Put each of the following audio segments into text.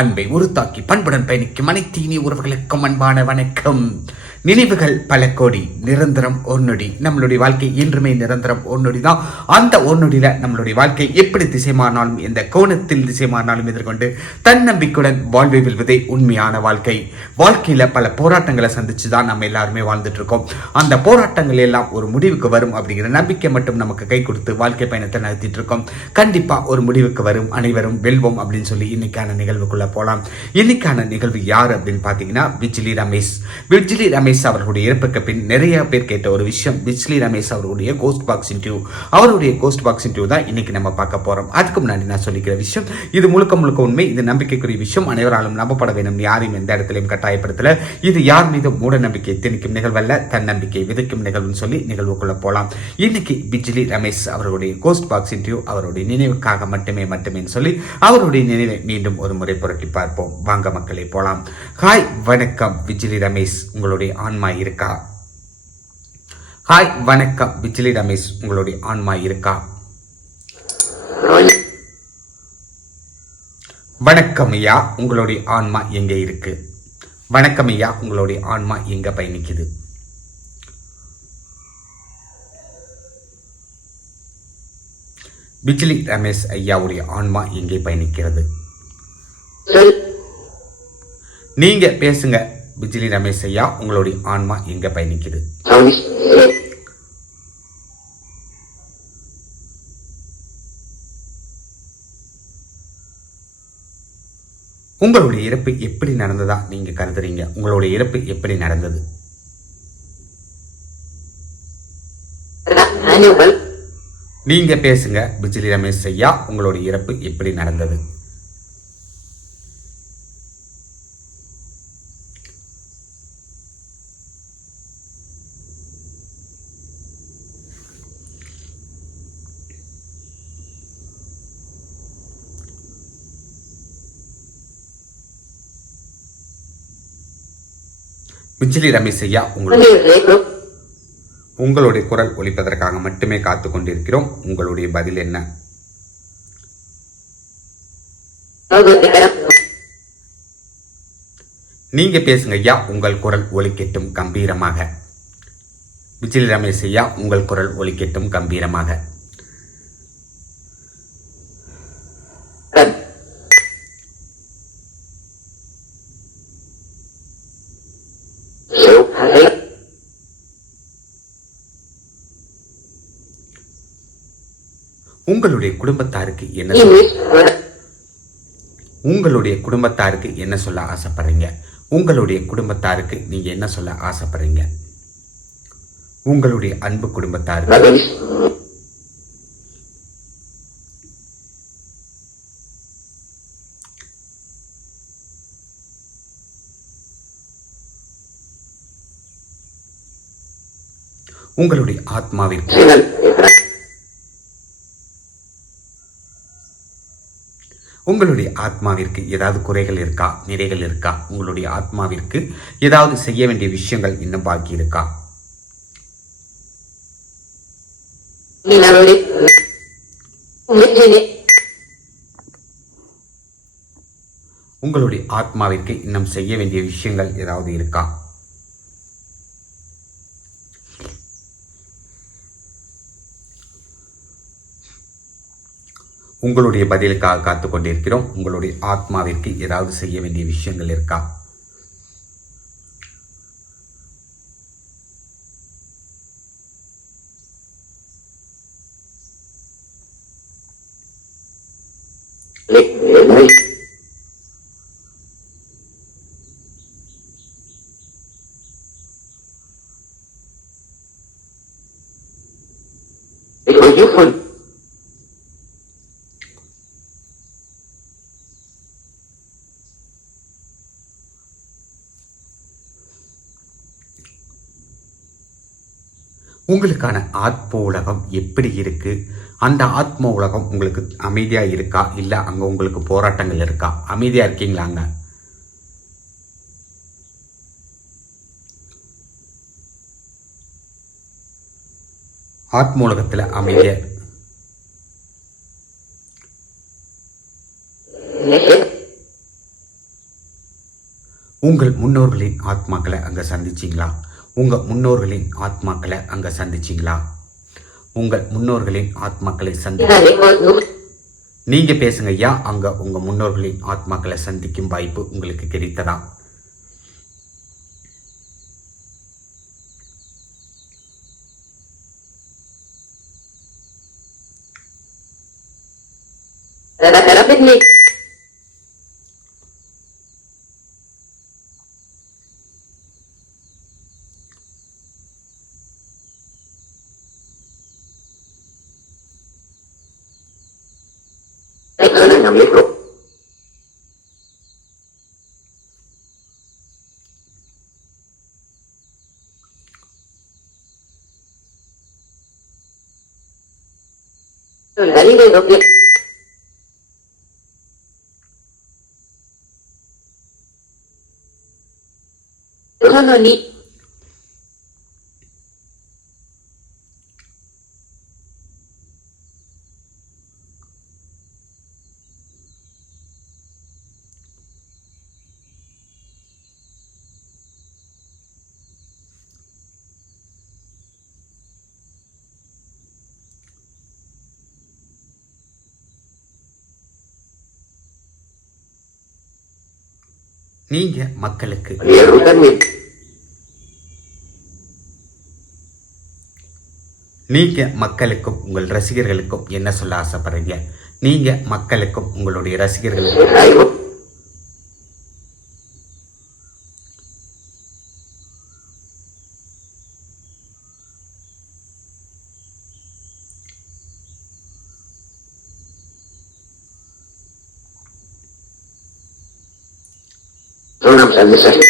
அன்பை உருத்தாக்கி பண்புடன் பயணிக்கும் அனைத்து இனி உறவுகளுக்கும் அன்பான வணக்கம். நினைவுகள் பல கோடி நிரந்தரம் ஒரு நொடி. நம்மளுடைய வாழ்க்கை என்றுமே நிரந்தரம் ஒரு நொடி தான். அந்த ஒரு நம்மளுடைய வாழ்க்கை எப்படி திசை மாறினாலும் எந்த கோணத்தில் திசை மாறினாலும் எதிர்கொண்டு தன்னம்பிக்கையுடன் வாழ்வை வெல்வதே உண்மையான வாழ்க்கை. வாழ்க்கையில் பல போராட்டங்களை சந்திச்சு தான் நம்ம எல்லாருமே வாழ்ந்துட்டு இருக்கோம் அந்த போராட்டங்கள் எல்லாம் ஒரு முடிவுக்கு வரும் அப்படிங்கிற நம்பிக்கை மட்டும் நமக்கு கை கொடுத்து வாழ்க்கை பயணத்தை நடத்திட்டு இருக்கோம் கண்டிப்பாக ஒரு முடிவுக்கு வரும் அனைவரும் வெல்வோம் அப்படின்னு சொல்லி இன்னைக்கான நிகழ்வுக்குள்ள போலாம். இன்னைக்கான நிகழ்வு யார் அப்படின்னு பாத்தீங்கன்னா விஜிலி ரமேஷ். விஜிலி ரமேஷ் அவர்களுடைய இறப்புக்கு பின் நிறைய பேர் கேட்ட ஒரு விஷயம் விஜிலி ரமேஷ் அவர்களுடைய கோஸ்ட் பாக்ஸ் இன்டர்வியூ அவருடைய கோஸ்ட் பாக்ஸ் இன்டர்வியூ தான் இன்னைக்கு நம்ம பார்க்க போறோம். அதுக்கு முன்னாடி நான் சொல்லிக்கிற விஷயம் இது முழுக்க முழுக்க உண்மை இது நம்பிக்கைக்குரிய விஷயம் அனைவராலும் நம்பப்பட வேண்டும் யாரையும் எந்த இடத்திலையும் கட்டாயப்படுத்தல. இது யார் மீது மூட நம்பிக்கை திணிக்கும் நிகழ்வல்ல தன்னம்பிக்கை விதைக்கும் நிகழ்வுன்னு சொல்லி நிகழ்வுக்குள்ள போலாம். இன்னைக்கு பிஜிலி ரமேஷ் அவருடைய கோஸ்ட் பாக்ஸ் இன்டர்வியூ அவருடைய நினைவுக்காக மட்டுமே மட்டுமே சொல்லி அவருடைய நினைவை மீண்டும் ஒரு முறை புரட்டி பார்ப்போம். வாங்க மக்களே போலாம். ஹாய் வணக்கம். விஜிலி ரமேஷ் உங்களுடைய ஆன்மா இருக்கா? ஹாய் வணக்கம். விஜிலி ரமேஷ் உங்களுடைய ஆன்மா இருக்கா? வணக்கம் ஐயா உங்களுடைய ஆன்மா எங்க இருக்கு? வணக்கம் ஐயா உங்களுடைய ஆன்மா எங்க பயணிக்குது? பிஜ்லி ரமேஷ் ஐயாவுடைய ஆன்மா எங்கே பயணிக்கிறது? நீங்க பேசுங்க. பிஜ்லி ரமேஷ் ஐயா உங்களுடைய ஆன்மா எங்க பயணிக்குது? உங்களுடைய இறப்பு எப்படி நடந்ததா நீங்க கருதுறீங்க? உங்களுடைய இறப்பு எப்படி நடந்தது? நீங்க பேசுங்க. பிஜ்லி ரமேஷ் ஐயா உங்களுடைய இறப்பு எப்படி நடந்தது? பிஜ்லி ரமேஷ் ஐயா உங்களுடைய உங்களுடைய குரல் ஒலிப்பதற்காக மட்டுமே காத்து கொண்டிருக்கிறோம். உங்களுடைய பதில் என்ன? நீங்க பேசுங்க ஐயா உங்கள் குரல் ஒலிக்கட்டும் கம்பீரமாக. விஜில் ரமேஷ் ஐயா உங்கள் குரல் ஒலிக்கட்டும் கம்பீரமாக. உங்களுடைய குடும்பத்தாருக்கு என்ன உங்களுடைய குடும்பத்தாருக்கு என்ன சொல்ல ஆசைப்படுறீங்க? உங்களுடைய குடும்பத்தாருக்கு நீங்க என்ன சொல்ல ஆசைப்படுறீங்க? உங்களுடைய அன்பு குடும்பத்தாருக்கு. உங்களுடைய ஆத்மாவிற்கு உங்களுடைய ஆத்மாவிற்கு ஏதாவது குறைகள் இருக்கா? நிறைகள் இருக்கா? உங்களுடைய ஆத்மாவிற்கு ஏதாவது செய்ய வேண்டிய விஷயங்கள் இன்னும் பாக்கி இருக்கா? உங்களுடைய ஆத்மாவிற்கு இன்னும் செய்ய வேண்டிய விஷயங்கள் ஏதாவது இருக்கா? உங்களுடைய பதிலுக்காக காத்து கொண்டிருக்கிறோம் உங்களுடைய ஆத்மாவிற்கு ஏதாவது செய்ய வேண்டிய விஷயங்கள் இருக்கா? You உங்களுக்கான ஆத்ம உலகம் எப்படி இருக்கு? அந்த ஆத்ம உலகம் உங்களுக்கு அமைதியா இருக்கா? இல்ல அங்க உங்களுக்கு போராட்டங்கள் இருக்கா? அமைதியா இருக்கீங்களா அங்க? ஆத்ம உலகத்துல அமைதிய உங்கள் முன்னோர்களின் ஆத்மாக்களை அங்க சந்திச்சீங்களா? உங்க முன்னோர்களின் ஆத்மாக்களை அங்க சந்திச்சீங்களா? உங்கள் முன்னோர்களின் ஆத்மாக்களை சந்தி நீங்க பேசுங்க ஐயா அங்க உங்க முன்னோர்களின் ஆத்மாக்களை சந்திக்கும் வாய்ப்பு உங்களுக்கு கிடைத்ததா? 何で6。5の？に。நீங்க மக்களுக்கு. நீங்க மக்களுக்கும் உங்கள் ரசிகர்களுக்கும் என்ன சொல்ல ஆசைப்படுறீங்க? நீங்க மக்களுக்கும் உங்களுடைய ரசிகர்களுக்கும். Sonamos al mensaje.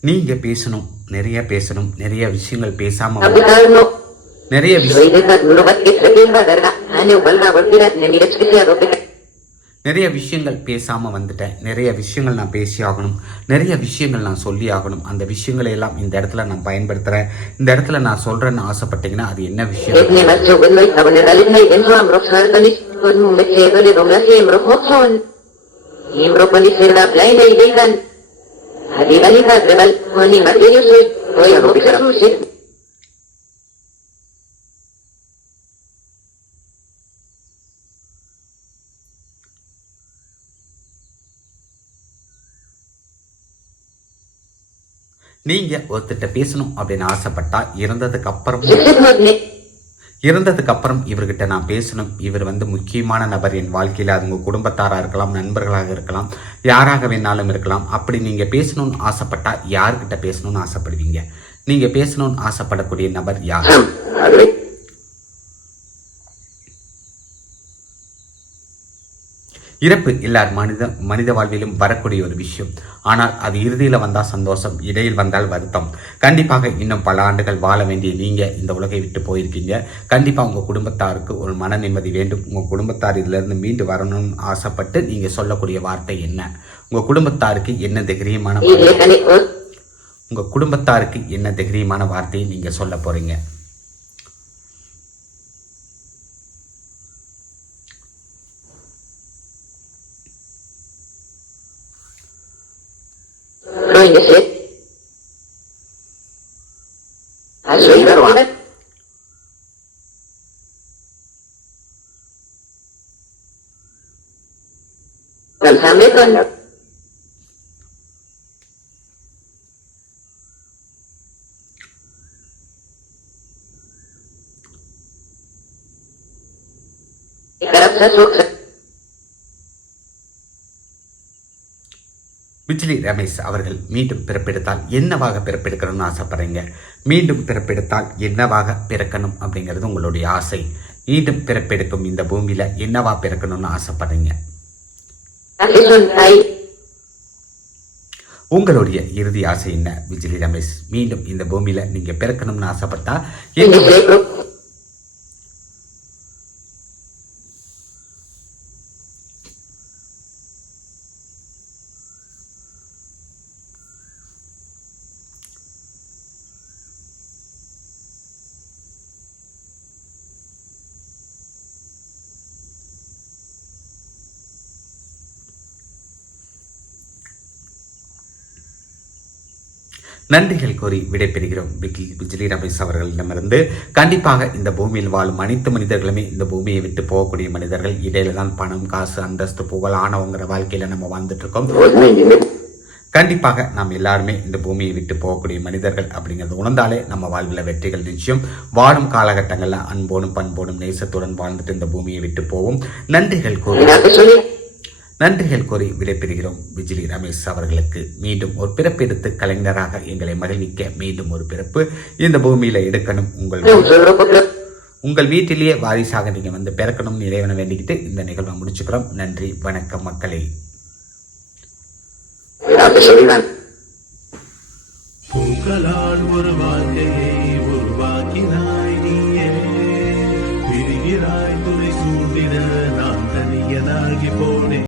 நீங்க பேசணும் நிறைய பேசணும் நிறைய விஷயங்கள் பேசாம. நிறைய விஷயம் நிறைய விஷயங்கள் பேசாம வந்துட்டேன். நிறைய விஷயங்கள் நான் பேசி ஆகணும். நிறைய விஷயங்கள் நான் சொல்லி ஆகணும். அந்த விஷயங்களை எல்லாம் இந்த இடத்துல நான் பயன்படுத்துறேன். இந்த இடத்துல நான் சொல்றேன்னு ஆசைப்பட்டீங்கன்னா அது என்ன விஷயம்? நீங்க ஒருத்தட்ட பேசணும் அப்படின்னு ஆசைப்பட்டா இறந்ததுக்கு அப்புறம் இறந்ததுக்கு அப்புறம் இவர்கிட்ட நான் பேசணும். இவர் வந்து முக்கியமான நபர். என் வாழ்க்கையில் அது உங்கள் குடும்பத்தாராக இருக்கலாம் நண்பர்களாக இருக்கலாம் யாராக வேணாலும் இருக்கலாம். அப்படி நீங்கள் பேசணும்னு ஆசைப்பட்டா யார்கிட்ட பேசணும்னு ஆசைப்படுவீங்க? நீங்கள் பேசணும்னு ஆசைப்படக்கூடிய நபர் யார்? இறப்பு எல்லார் மனித மனித வாழ்விலும் வரக்கூடிய ஒரு விஷயம். ஆனால் அது இறுதியில் வந்தால் சந்தோஷம் இடையில் வந்தால் வருத்தம். கண்டிப்பாக இன்னும் பல ஆண்டுகள் வாழ வேண்டிய நீங்கள் இந்த உலகை விட்டு போயிருக்கீங்க. கண்டிப்பாக உங்கள் குடும்பத்தாருக்கு ஒரு மன நிம்மதி வேண்டும். உங்கள் குடும்பத்தார் இதிலிருந்து மீண்டு வரணும்னு ஆசைப்பட்டு நீங்கள் சொல்லக்கூடிய வார்த்தை என்ன? உங்கள் குடும்பத்தாருக்கு என்ன தைரியமான. உங்கள் குடும்பத்தாருக்கு என்ன தைரியமான வார்த்தையை நீங்கள் சொல்ல போகிறீங்க Al leído Alhamdulillah. Gracias. Vijili Ramesh அவர்கள் மீண்டும் பிறப்பெடுத்தால் என்னவாக பிறப்பெடுக்கணும்னு ஆசைப்படுறீங்க? மீண்டும் பிறப்பெடுத்தால் என்னவாக பிறக்கணும் அப்படிங்கிறது உங்களுடைய ஆசை. மீண்டும் பிறப்பெடுக்கும் இந்த பூமியில என்னவா பிறக்கணும்னு ஆசைப்படுறீங்க. உங்களுடைய இறுதி ஆசை என்ன விஜிலி ரமேஷ்? மீண்டும் இந்த பூமியில நீங்க பிறக்கணும்னு ஆசைப்பட்டா நன்றிகள் கூறி விடைபெறுகிறோம். விஜி விஜிலி ரமேஷ் அவர்களிடமிருந்து கண்டிப்பாக இந்த பூமியில் வாழும் அனைத்து மனிதர்களுமே இந்த பூமியை விட்டு போகக்கூடிய மனிதர்கள். இடையில தான் பணம் காசு அந்தஸ்து புகழ் ஆனவங்கிற வாழ்க்கையில நம்ம வாழ்ந்துட்டு இருக்கோம் கண்டிப்பாக நாம் எல்லாருமே இந்த பூமியை விட்டு போகக்கூடிய மனிதர்கள் அப்படிங்கிறது உணர்ந்தாலே நம்ம வாழ்வில் வெற்றிகள் நிச்சயம். வாழும் காலகட்டங்களில் அன்போடும் பண்போடும் நேசத்துடன் வாழ்ந்துட்டு இந்த பூமியை விட்டு போவோம். நன்றிகள் கூறி. நன்றிகள் கூறி விடைபெறுகிறோம் விஜிலி ரமேஷ் அவர்களுக்கு மீண்டும் ஒரு பிறப்பு எடுத்து கலைஞராக எங்களை மகிழ்விக்க மீண்டும் ஒரு பிறப்பு இந்த பூமியில எடுக்கணும் உங்கள். உங்கள் வீட்டிலேயே வாரிசாக நீங்க வந்து பிறக்கணும்னு இறைவனை வேண்டிக்கிட்டு இந்த நிகழ்வை முடிச்சுக்கிறோம் நன்றி வணக்கம் மக்களே. பூக்களால் ஒரு